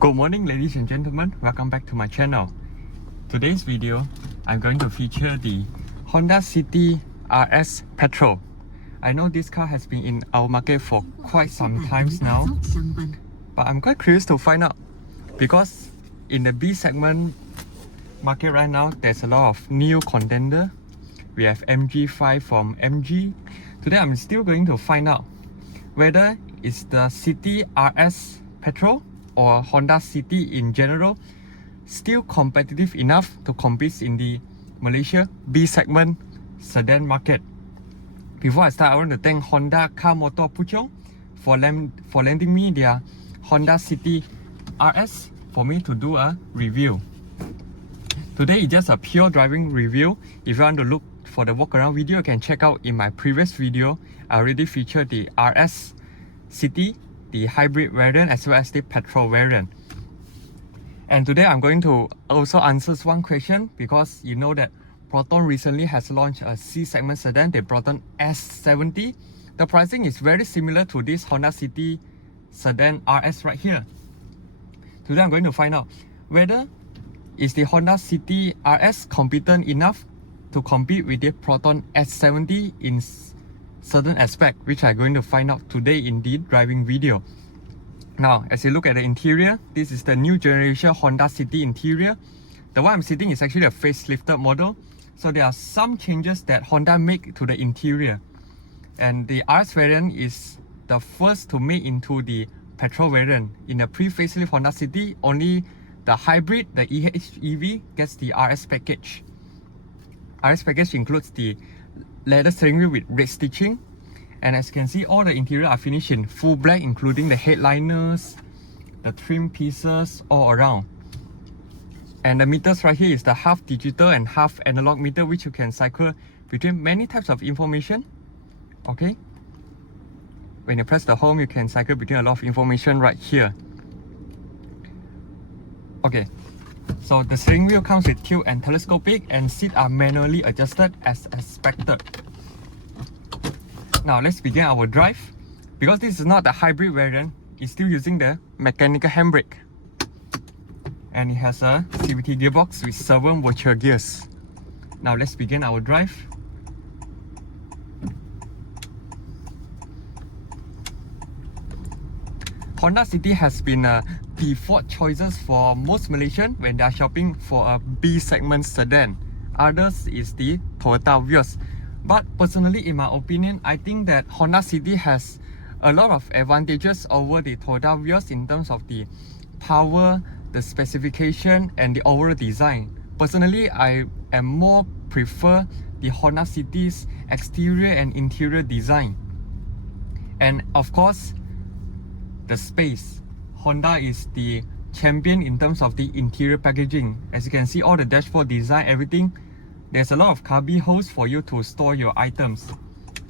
Good morning, ladies and gentlemen. Welcome back to my channel. Today's video, I'm going to feature the Honda City RS Petrol. I know this car has been in our market for quite some times now, but I'm quite curious to find out because in the B segment market right now, there's a lot of new contender. We have MG5 from MG. Today, I'm still going to find out whether it's the City RS Petrol or Honda City in general still competitive enough to compete in the Malaysia B segment sedan market. Before I start, I want to thank Honda Car Motor Puchong for lending me their Honda City RS for me to do a review. Today is just a pure driving review. If you want to look for the walk around video, you can check out in my previous video. I already featured the RS City, the hybrid variant, as well as the petrol variant. And today I'm going to also answer one question because you know that Proton recently has launched a C segment sedan, the Proton S70. The pricing is very similar to this Honda City sedan RS right here. Today I'm going to find out whether is the Honda City RS competent enough to compete with the Proton S70 in certain aspect, which I'm going to find out today in the driving video. Now, as you look at the interior, this is the new generation Honda City interior. The one I'm sitting is actually a facelifted model, so there are some changes that Honda make to the interior. And the RS variant is the first to make into the petrol variant. In the pre-facelift Honda City, only the hybrid, the EV, gets the RS package. RS package includes the leather steering wheel with red stitching, and as you can see, all the interior are finished in full black, including the headliners, the trim pieces all around. And the meters right here is the half digital and half analog meter, which you can cycle between many types of information. Okay, when you press the home, you can cycle between a lot of information right here. Okay, so the steering wheel comes with tilt and telescopic, and seats are manually adjusted as expected. Now let's begin our drive. Because this is not the hybrid variant, it's still using the mechanical handbrake. And it has a CVT gearbox with 7 virtual gears. Now let's begin our drive. Honda City has been a default choices for most Malaysians when they are shopping for a B segment sedan. Others is the Toyota Vios. But personally, in my opinion, I think that Honda City has a lot of advantages over the Toyota Vios in terms of the power, the specification, and the overall design. Personally, I am more prefer the Honda City's exterior and interior design. And of course, the space. Honda is the champion in terms of the interior packaging. As you can see, all the dashboard design, everything, there's a lot of cubby holes for you to store your items.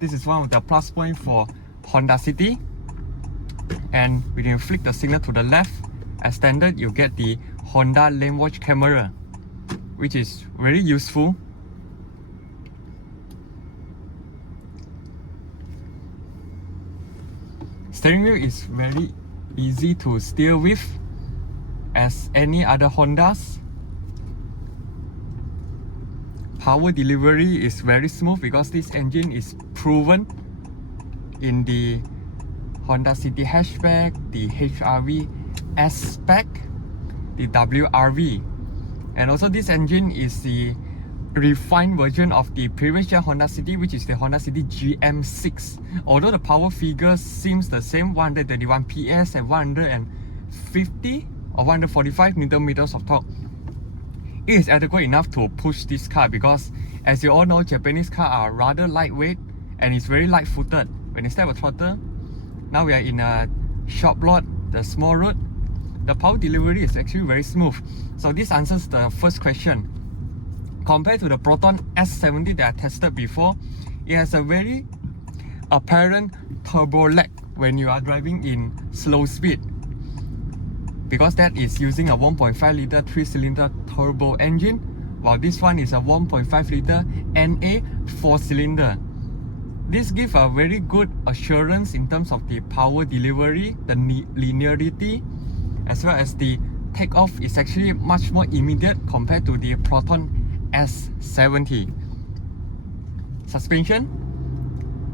This is one of the plus points for Honda City. And when you flick the signal to the left, as standard, you get the Honda lane watch camera, which is very useful. Steering wheel is very easy to steer with as any other Hondas. Power delivery is very smooth because this engine is proven in the Honda City hatchback, the HRV S-Spec, the WRV. And also this engine is the refined version of the previous gen Honda City, which is the Honda City GM6. Although the power figure seems the same, 121 PS and 150 or 145 Newton meters of torque, it is adequate enough to push this car because, as you all know, Japanese cars are rather lightweight and it's very light-footed. When you step a throttle, now we are in a shop lot, the small road, the power delivery is actually very smooth. So this answers the first question. Compared to the Proton S70 that I tested before, it has a very apparent turbo lag when you are driving in slow speed, because that is using a 1.5 litre 3-cylinder turbo engine, while this one is a 1.5 litre NA 4-cylinder. This gives a very good assurance in terms of the power delivery, the linearity, as well as the takeoff is actually much more immediate compared to the Proton S70. Suspension,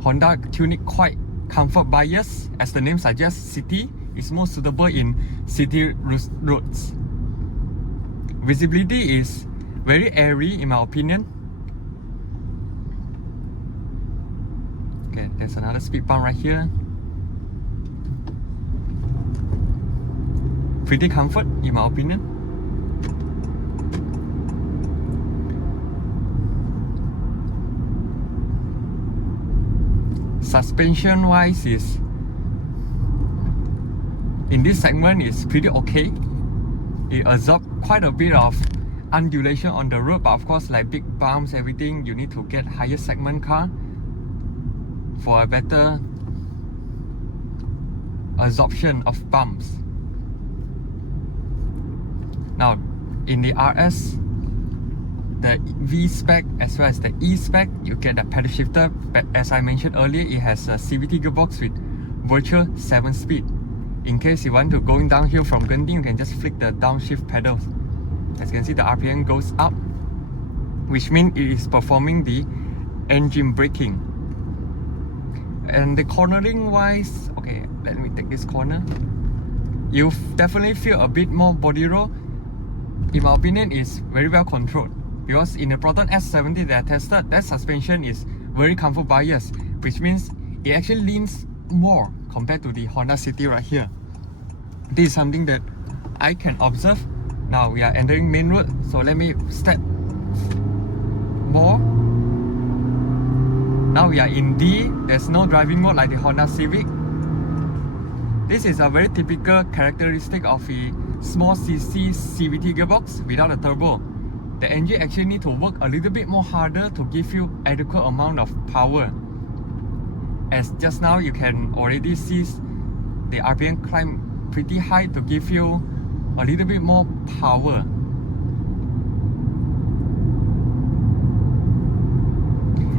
Honda tuned it quite comfort bias, as the name suggests. City is more suitable in city roads. Visibility is very airy in my opinion. Okay, there's another speed bump right here. Pretty comfort in my opinion. Suspension wise is in this segment is pretty okay. It absorbs quite a bit of undulation on the road, but of course like big bumps, everything, you need to get higher segment car for a better absorption of bumps. Now in the RS, the V spec as well as the E spec, you get a pedal shifter, but as I mentioned earlier, it has a CVT gearbox with virtual 7-speed. In case you want to going downhill from Genting, you can just flick the downshift pedals. As you can see, the RPM goes up, which means it is performing the engine braking. And the cornering wise, okay, let me take this corner. You definitely feel a bit more body roll. In my opinion, it's very well controlled, because in the Proton S70 that I tested, that suspension is very comfort bias, which means it actually leans more compared to the Honda City right here. This is something that I can observe. Now we are entering main road, so let me step more. Now we are in D. There's no driving mode like the Honda Civic. This is a very typical characteristic of a small CC CVT gearbox without a turbo. The engine actually need to work a little bit more harder to give you adequate amount of power. As just now you can already see the RPM climb pretty high to give you a little bit more power.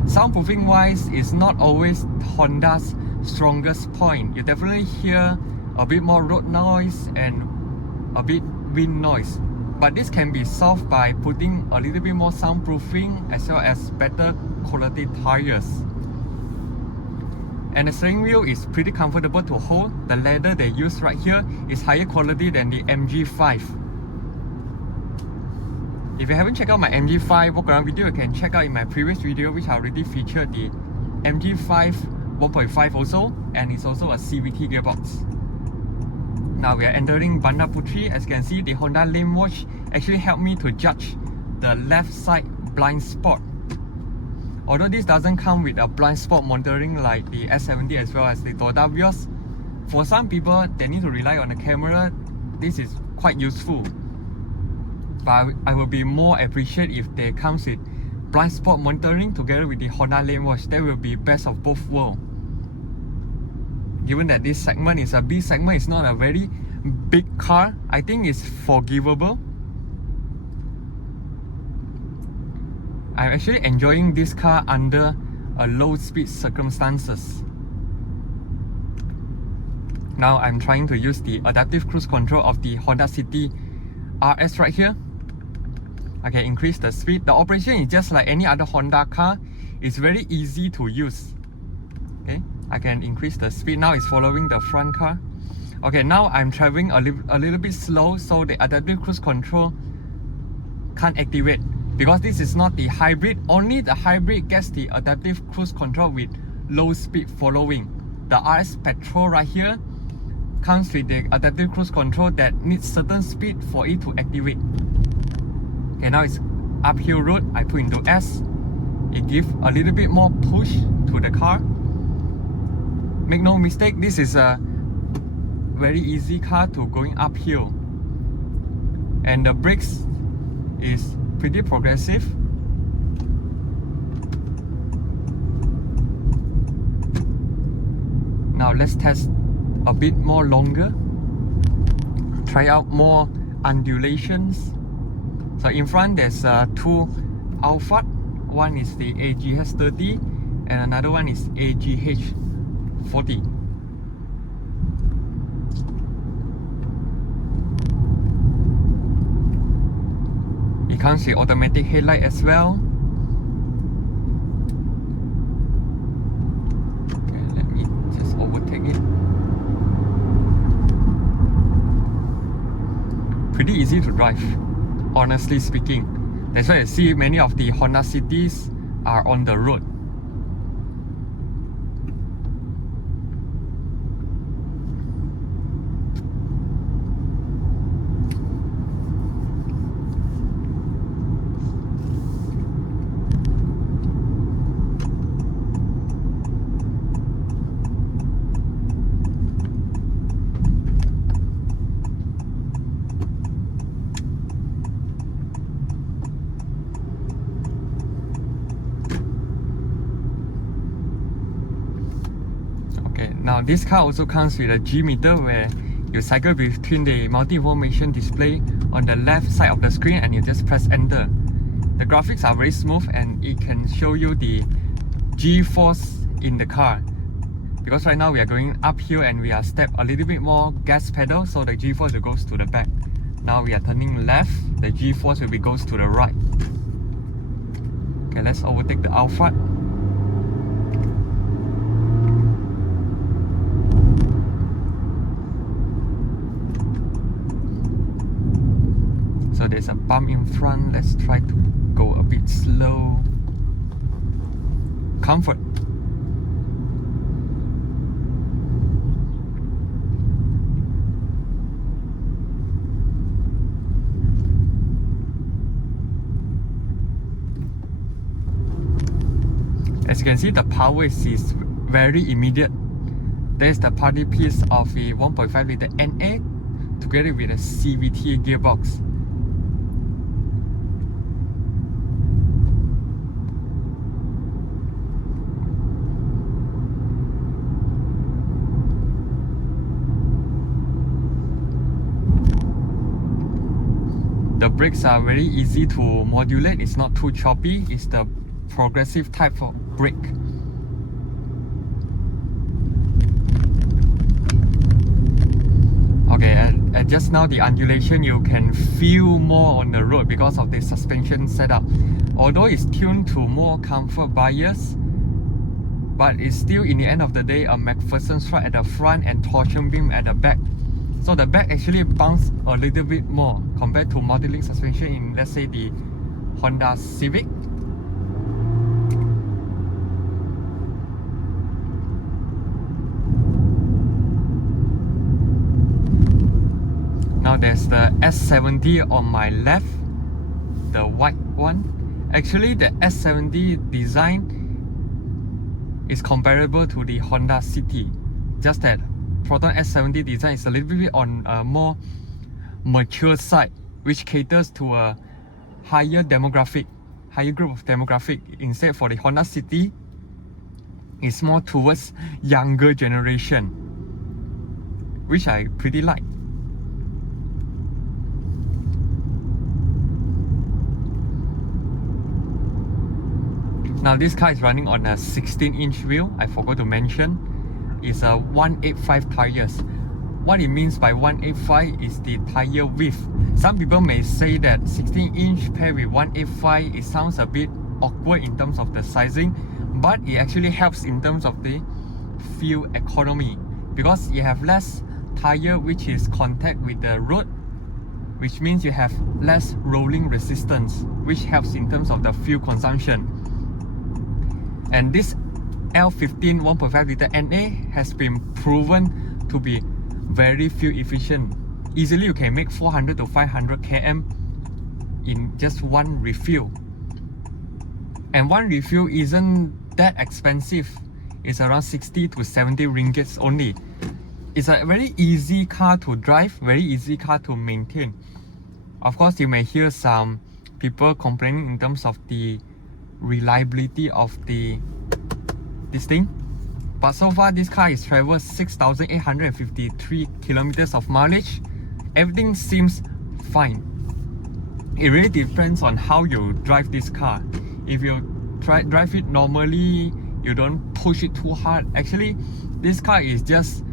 Soundproofing wise is not always Honda's strongest point. You definitely hear a bit more road noise and a bit wind noise, but this can be solved by putting a little bit more soundproofing as well as better quality tires. And the steering wheel is pretty comfortable to hold. The leather they use right here is higher quality than the MG5. If you haven't checked out my MG5 walk around video, you can check out in my previous video, which I already featured the MG5 1.5 also, and it's also a CVT gearbox. Now we are entering Bandar Putri. As you can see, the Honda Lane Watch actually helped me to judge the left side blind spot. Although this doesn't come with a blind spot monitoring like the S70 as well as the Toyota Vios, for some people they need to rely on the camera. This is quite useful, but I will be more appreciate if they comes with blind spot monitoring together with the Honda Lane Watch. That will be best of both worlds. Given that this segment is a B segment, it's not a very big car, I think it's forgivable. I'm actually enjoying this car under a low speed circumstances. Now I'm trying to use the adaptive cruise control of the Honda City RS right here. I can increase the speed. The operation is just like any other Honda car. It's very easy to use. Okay, I can increase the speed. Now it's following the front car. Okay, now I'm traveling a little bit slow, so the adaptive cruise control can't activate. Because this is not the hybrid, only the hybrid gets the adaptive cruise control with low speed following. The RS Petrol right here comes with the adaptive cruise control that needs certain speed for it to activate. Okay, now it's uphill road, I put into S. It gives a little bit more push to the car. Make no mistake, this is a very easy car to going uphill. And the brakes is pretty progressive. Now let's test a bit more longer. Try out more undulations. So in front there's two Alphard. One is the AGH30 and another one is AGH40. comes with automatic headlight as well. Okay, let me just overtake it. Pretty easy to drive, honestly speaking. That's why you see many of the Honda Cities are on the road. Now this car also comes with a G meter where you cycle between the multi-information display on the left side of the screen and you just press enter. The graphics are very smooth and it can show you the G-force in the car. Because right now we are going uphill and we are step a little bit more gas pedal, so the G-force will goes to the back. Now we are turning left, the G-force will be goes to the right. Okay, let's overtake the Alphard. So there's a bump in front. Let's try to go a bit slow. Comfort. As you can see, the power is very immediate. There's the party piece of a 1.5 liter NA together with a CVT gearbox. The brakes are very easy to modulate, it's not too choppy, it's the progressive type of brake. Okay, and just now the undulation you can feel more on the road because of the suspension setup. Although it's tuned to more comfort bias, but it's still in the end of the day a McPherson strut at the front and torsion beam at the back. So the back actually bounces a little bit more compared to multi-link suspension in, let's say, the Honda Civic. Now there's the S70 on my left, the white one. Actually, the S70 design is comparable to the Honda City, just that Proton S70 design is a little bit on a more mature side, which caters to a higher group of demographic. Instead, for the Honda City, it's more towards younger generation, which I pretty like. Now this car is running on a 16-inch wheel. I forgot to mention. It's a 185 tires. What it means by 185 is the tire width. Some people may say that 16-inch paired with 185, it sounds a bit awkward in terms of the sizing, but it actually helps in terms of the fuel economy because you have less tire which is contact with the road, which means you have less rolling resistance, which helps in terms of the fuel consumption. And this L15 1.5 liter NA has been proven to be very fuel efficient. Easily you can make 400 to 500 km in just one refill. And one refill isn't that expensive. It's around 60 to 70 ringgits only. It's a very easy car to drive, very easy car to maintain. Of course, you may hear some people complaining in terms of the reliability of this thing, but so far this car is traveled 6,853 kilometers of mileage. Everything seems fine. It really depends on how you drive this car. If you drive it normally, you don't push it too hard, actually this car is just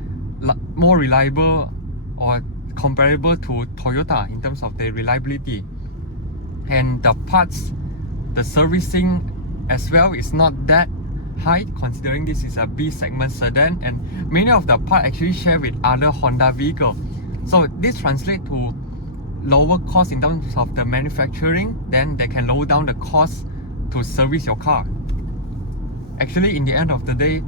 more reliable or comparable to Toyota in terms of the reliability. and the parts, the servicing as well is not that high, considering this is a B segment sedan, and many of the parts actually share with other Honda vehicles. So this translates to lower cost in terms of the manufacturing, then they can lower down the cost to service your car. Actually, in the end of the day,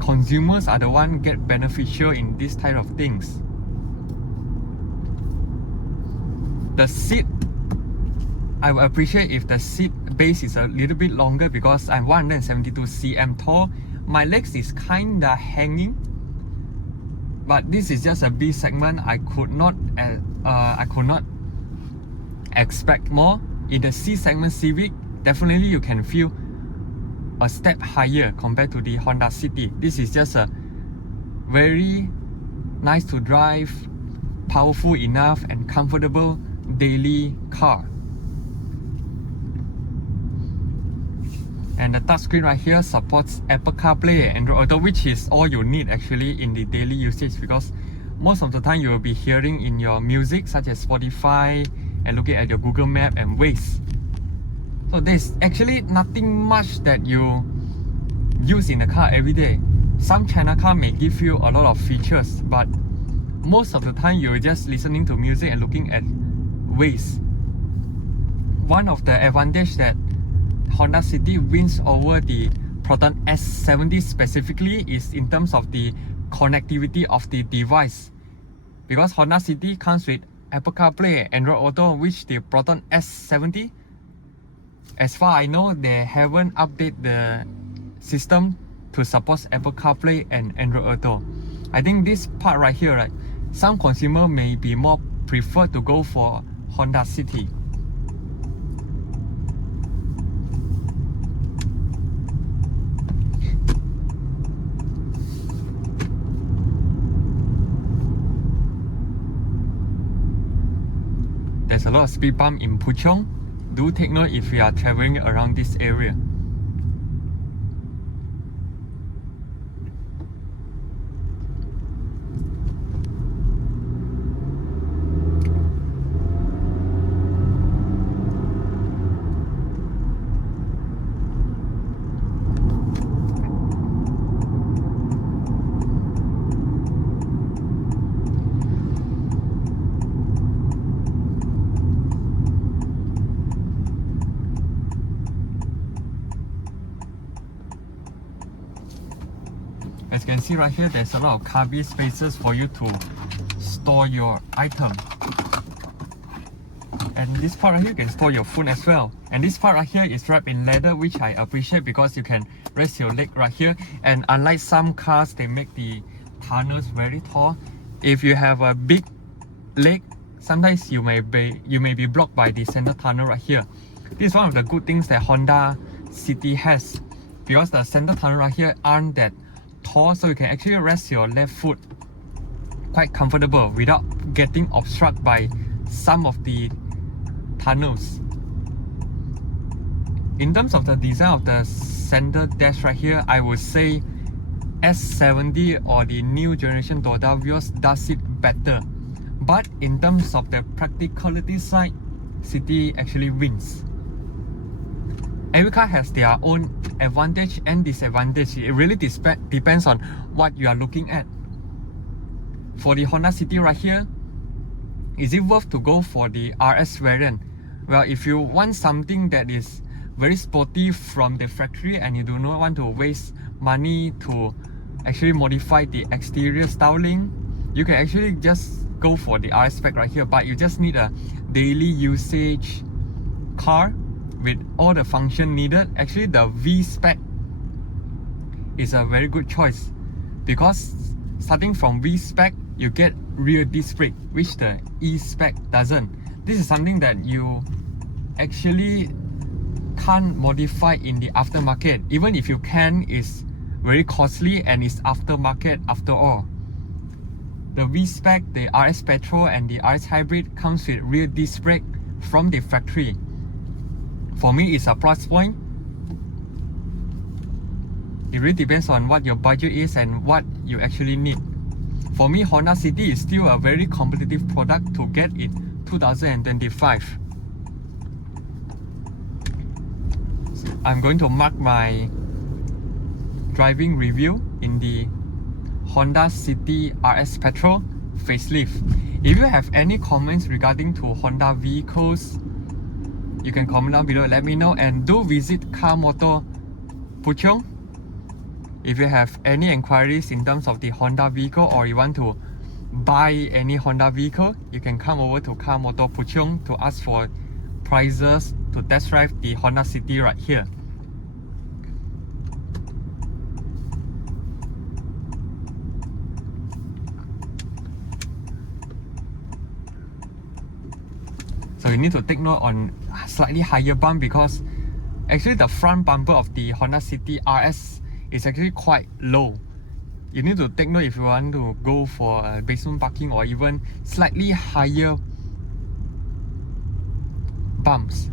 consumers are the one get beneficial in this type of things. The seat, I would appreciate if the seat base is a little bit longer because I'm 172 cm tall. My legs is kinda hanging, but this is just a B segment. I could not expect more. In the C segment Civic, definitely you can feel a step higher compared to the Honda City. This is just a very nice to drive, powerful enough and comfortable daily car. And the touchscreen right here supports Apple CarPlay and Android Auto, which is all you need actually in the daily usage, because most of the time you will be hearing in your music such as Spotify and looking at your Google Map and Waze. So there's actually nothing much that you use in the car every day. Some China car may give you a lot of features, but most of the time you're just listening to music and looking at Waze. One of the advantage that Honda City wins over the Proton S70 specifically is in terms of the connectivity of the device, because Honda City comes with Apple CarPlay, Android Auto, which the Proton S70, as far I know, they haven't updated the system to support Apple CarPlay and Android Auto. I think this part right here, right, some consumer may be more prefer to go for Honda City. There's a lot of speed bump in Puchong. Do take note if you are traveling around this area. As you can see right here, there's a lot of cubby spaces for you to store your item. And this part right here, you can store your phone as well. And this part right here is wrapped in leather, which I appreciate because you can rest your leg right here. And unlike some cars, they make the tunnels very tall. If you have a big leg, sometimes you may be blocked by the center tunnel right here. This is one of the good things that Honda City has, because the center tunnel right here aren't that tall, so you can actually rest your left foot quite comfortable without getting obstructed by some of the tunnels. In terms of the design of the center dash right here, I would say S70 or the new generation Toyota Vios does it better. But in terms of the practicality side, City actually wins. Every car has their own advantage and disadvantage. It really depends on what you are looking at. For the Honda City right here, is it worth to go for the RS variant? Well, if you want something that is very sporty from the factory and you do not want to waste money to actually modify the exterior styling, you can actually just go for the RS spec right here. But you just need a daily usage car with all the function needed. Actually, the V spec is a very good choice, because starting from V spec, you get rear disc brake, which the E spec doesn't. This is something that you actually can't modify in the aftermarket. Even if you can, it's very costly and it's aftermarket after all. The V spec, the RS Petrol and the RS Hybrid comes with rear disc brake from the factory. For me, it's a plus point. It really depends on what your budget is and what you actually need. For me, Honda City is still a very competitive product to get in 2025. I'm going to mark my driving review in the Honda City RS Petrol facelift. If you have any comments regarding to Honda vehicles, you can comment down below, let me know, and do visit Car Motor Puchong. If you have any inquiries in terms of the Honda vehicle or you want to buy any Honda vehicle, you can come over to Car Motor Puchong to ask for prices to test drive the Honda City right here. So you need to take note on slightly higher bump because actually the front bumper of the Honda City RS is actually quite low. You need to take note if you want to go for basement parking or even slightly higher bumps.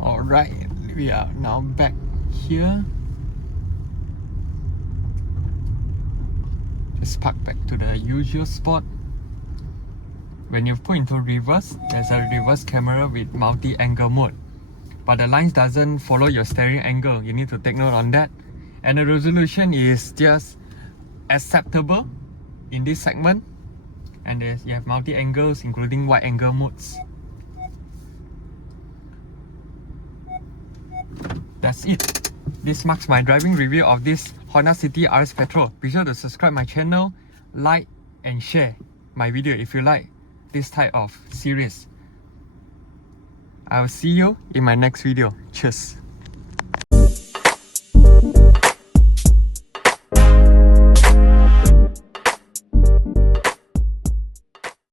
Alright, we are now back here. Just park back to the usual spot. When you put into reverse, there's a reverse camera with multi-angle mode. But the lines doesn't follow your steering angle. You need to take note on that. And the resolution is just acceptable in this segment. And you have multi-angles including wide angle modes. That's it. This marks my driving review of this Honda City RS Petrol. Be sure to subscribe my channel, like and share my video if you like this type of series. I will see you in my next video. Cheers.